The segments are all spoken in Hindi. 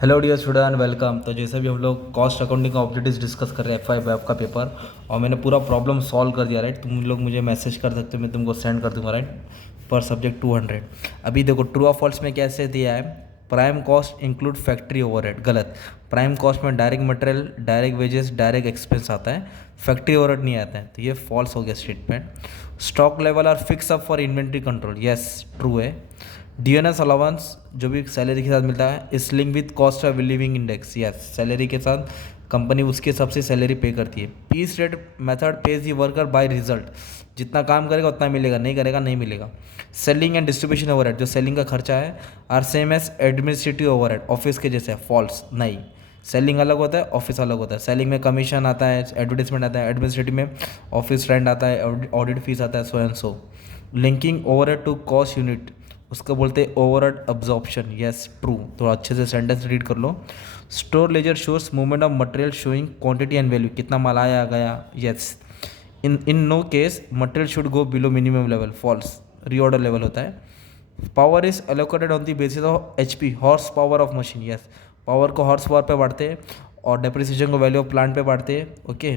Hello dear student, welcome. तो जैसे भी हम लोग कॉस्ट अकाउंटिंग का ऑब्जेक्टिव्स डिस्कस कर रहे हैं F5 वेब का पेपर, और मैंने पूरा प्रॉब्लम सॉल्व कर दिया। राइट, तुम लोग मुझे मैसेज कर सकते हो, मैं तुमको सेंड कर दूंगा। राइट, पर सब्जेक्ट 200। अभी देखो ट्रू और फॉल्स में कैसे दिया है। Prime cost include factory overhead, गलत। प्राइम कॉस्ट में direct material, direct wages, direct expense आता है, फैक्ट्री ओवरहेड नहीं आता है, तो ये फॉल्स हो गया statement. Stock level are fix up for inventory control, yes true है। डीएनएस अलाउंस जो भी सैलरी के साथ मिलता है is link with cost of living index, yes salary के साथ कंपनी उसके हिसाब से सैलरी पे करती है। Piece rate method pays the worker by result, जितना काम करेगा उतना मिलेगा, नहीं करेगा नहीं मिलेगा। सेलिंग एंड डिस्ट्रीब्यूशन ओवरहेड, जो सेलिंग का खर्चा है, are same as administrative overhead, office के जैसे। फॉल्स, नहीं। सेलिंग अलग होता है, ऑफिस अलग होता है। सेलिंग में कमीशन आता है, एडवर्टीजमेंट आता है, एडमिनिस्ट्रेटिव में ऑफिस रेंट आता है, ऑडिट फीस आता है, so and so. Linking overhead to cost unit, उसको बोलते हैं ओवरहेड अब्जॉर्प्शन, यस ट्रू। थोड़ा अच्छे से सेंटेंस रीड कर लो। Store ledger shows movement of material showing quantity and value, कितना माल आया गया, yes. In no case material should go below minimum level, false. Reorder level होता है। Power is allocated on the basis of HP, horsepower of machine, yes. Power को हॉर्स पावर पे बांटते हैं और डेप्रिसिएशन को वैल्यू ऑफ प्लांट पे बांटते हैं, ओके।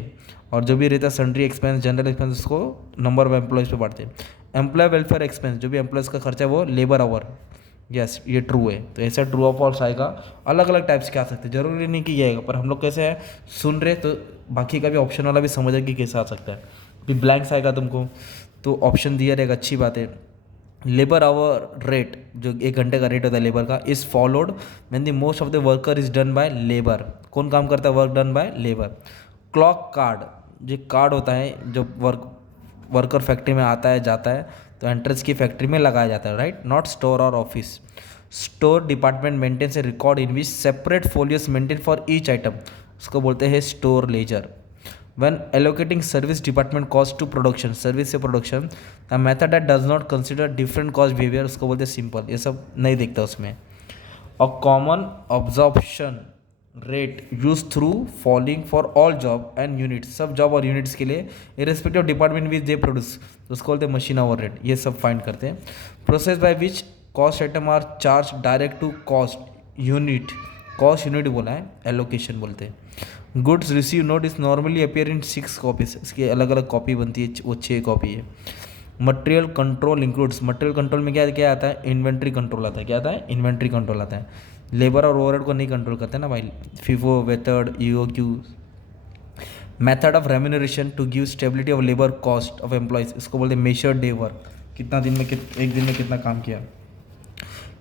और जो भी रहता है सन्ड्री एक्सपेंस, जनरल एक्सपेंस, उसको नंबर ऑफ एम्प्लॉयज़ पे बांटते हैं। एम्प्लॉय वेलफेयर एक्सपेंस, जो भी एम्प्लॉयज़ का खर्चा है वो लेबर आवर, यस ये ट्रू है। तो ऐसा ट्रू ऑफ फॉल्स आएगा। अलग अलग टाइप्स के आ सकते हैं, जरूरी नहीं कि ये आएगा, पर हम लोग कैसे है सुन रहे तो बाकी का भी ऑप्शन वाला भी समझ कि कैसे आ सकता है। अभी ब्लैंक्स आएगा तुमको तो ऑप्शन दिया रहेगा, अच्छी बात है। लेबर आवर रेट, जो 1 घंटे का रेट होता है लेबर का, is followed when the most of the worker is done by labour. कौन काम करता है, work done by labour. Clock card, जो कार्ड होता है जो वर्कर फैक्ट्री में आता है जाता है, तो एंट्रेंस की फैक्ट्री में लगाया जाता है, राइट, नॉट स्टोर और office. Store department maintains a record in which separate folios maintain for each item, उसको बोलते हैं store ledger. When allocating service department cost to production, service से production, the method that does not consider different cost behaviour, उसको बोलते हैं सिंपल। ये सब नहीं देखता उसमें। और common absorption rate use through falling for all job and units, सब जॉब और यूनिट्स के लिए irrespective department which they produce, उसको बोलते हैं मशीन ओवर रेट। ये सब फाइंड करते हैं। Process by which cost item are charge direct to cost unit, cost unit बोला है, एलोकेशन बोलते हैं। Goods receive note is normally appear in 6 copies, इसकी अलग अलग कॉपी बनती है, वो 6 कॉपी है। Material control includes, material control में क्या क्या आता है, इन्वेंट्री कंट्रोल आता है। क्या आता है, इन्वेंट्री कंट्रोल आता है। लेबर और ओवरहेड को नहीं कंट्रोल करते ना भाई। FIFO, method, EOQ। Method of remuneration to give stability of labour cost of employees, इसको बोलते हैं मेजर डे वर्क, कितना दिन में एक दिन में कितना काम किया।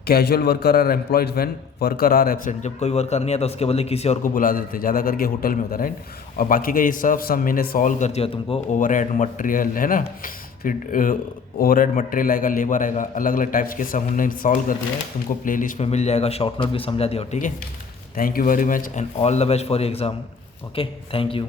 Casual worker are employed when worker are absent, जब कोई वर्कर नहीं आता उसके बदले किसी और को बुला देते हैं, ज़्यादा करके होटल में होता है, राइट। और बाकी का ये सब मैंने सॉल्व कर दिया तुमको। ओवरहेड मटेरियल है ना, फिर ओवरहेड मटेरियल आएगा, लेबर आएगा, अलग अलग टाइप्स के सब हमने सॉल्व कर दिया है। तुमको प्लेलिस्ट में मिल जाएगा, शॉर्ट नोट भी समझा दिया, ठीक है। Thank you very much and all the best for your exam. Okay, thank you.